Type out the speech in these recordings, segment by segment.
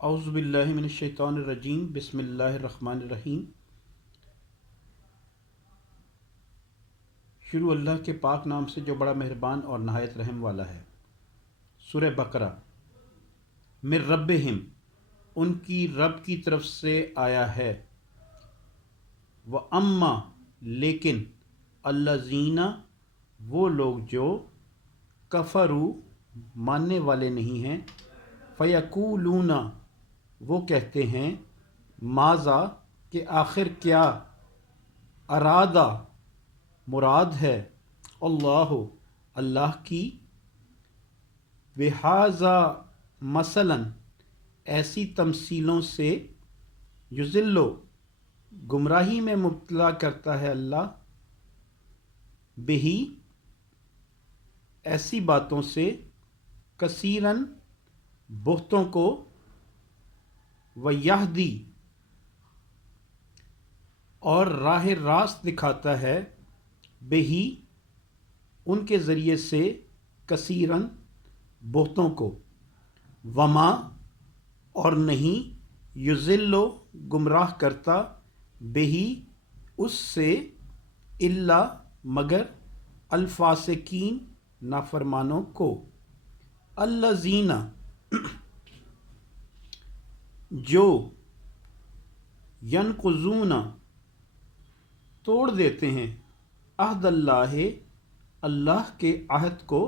اعوذ باللہ من الشیطان الرجیم بسم اللہ الرحمن الرحیم۔ شروع اللہ کے پاک نام سے جو بڑا مہربان اور نہایت رحم والا ہے۔ سورہ بقرہ۔ من ربہم، ان کی رب کی طرف سے آیا ہے۔ وَأَمَّا، لیکن الذین، وہ لوگ جو کفروا، ماننے والے نہیں ہیں، فیقولون، وہ کہتے ہیں، ماذا، کہ آخر کیا، ارادہ، مراد ہے، اللہ کی، بہذا، مثلاً، ایسی تمثیلوں سے، یضل، گمراہی میں مبتلا کرتا ہے اللہ، بہی، ایسی باتوں سے، کثیراً، بہتوں کو، ویہدی، اور راہ راست دکھاتا ہے، بہی، ان کے ذریعے سے، کثیراً، بہتوں کو، وما، اور نہیں، یضل، گمراہ کرتا، بہی، اس سے، الا، مگر، الفاسقین، نافرمانوں کو، الذین، جو، ینقضون، توڑ دیتے ہیں، عہد اللہ، اللہ کے عہد کو،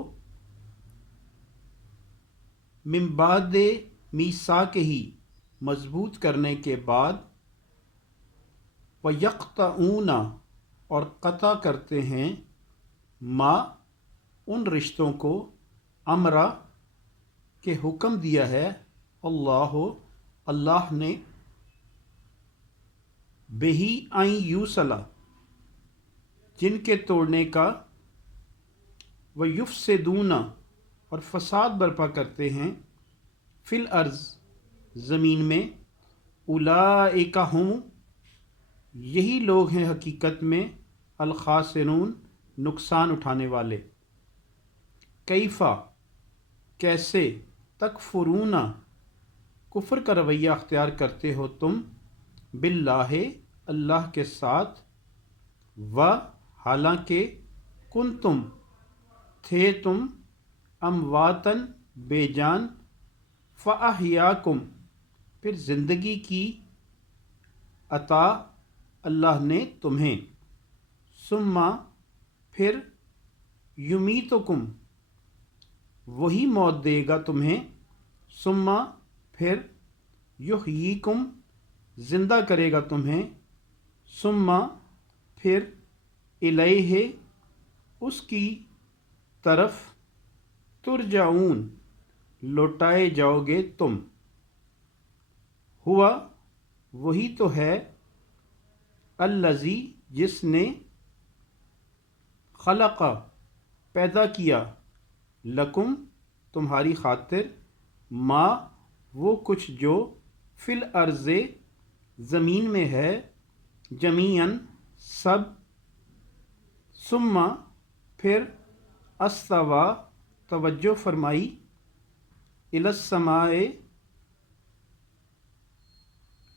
من بعد میثاقہ، مضبوط کرنے کے بعد، ویقطعون، اور قطع کرتے ہیں، ما، ان رشتوں کو، امرا، کہ حکم دیا ہے، اللہ نے، بہی، ان یوصلا، جن کے توڑنے کا، ویفسدون، اور فساد برپا کرتے ہیں، فی الارض، زمین میں، اولئک ہم، یہی لوگ ہیں حقیقت میں، الخاسرون، نقصان اٹھانے والے۔ کیفا، کیسے، تکفرون، کفر کا رویہ اختیار کرتے ہو تم، باللہ، اللہ کے ساتھ، و، حالانکہ، کنتم، تھے تم، امواتن، بے جان، فاحیاکم، پھر زندگی کی عطا اللہ نے تمہیں، ثم، پھر، یمیتکم، وہی موت دے گا تمہیں، ثم، پھر، یحییکم، زندہ کرے گا تمہیں، ثم، پھر، الیہ، اس کی طرف، ترجعون، لوٹائے جاؤ گے تم، ہوا، وہی تو ہے، الذی، جس نے، خلق، پیدا کیا، لکم، تمہاری خاطر، ما، وہ کچھ جو، فی الارض، زمین میں ہے، جمیعاً، سب، ثم، پھر، استوی، توجہ فرمائی، الی السماء،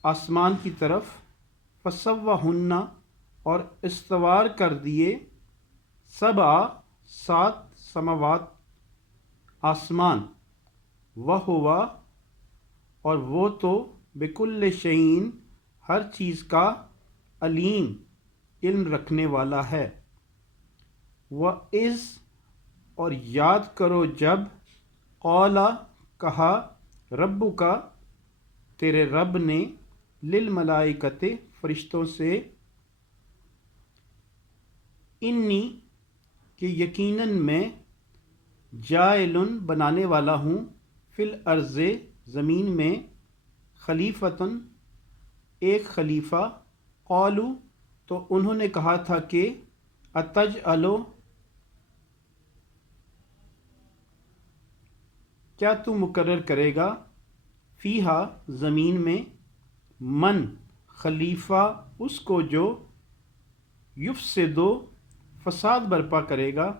آسمان کی طرف، فسوہن، اور استوار کر دیے، سبع، 7 سماوات، آسمان، وہو، اور وہ تو، بکل شیء، ہر چیز کا، علیم، علم رکھنے والا ہے۔ وَإِذْ، اور یاد کرو جب، قَالَ، کہا، ربک، تیرے رب نے، للملائکۃ، فرشتوں سے، انی، کہ یقیناً میں، جاعل، بنانے والا ہوں، فی الارض، زمین میں، خلیفتن، ایک خلیفہ، قالوا، تو انہوں نے کہا تھا کہ، اتجعل، کیا تو مقرر کرے گا، فیہا، زمین میں، من، خلیفہ، اس کو جو، یفسد، فساد برپا کرے گا،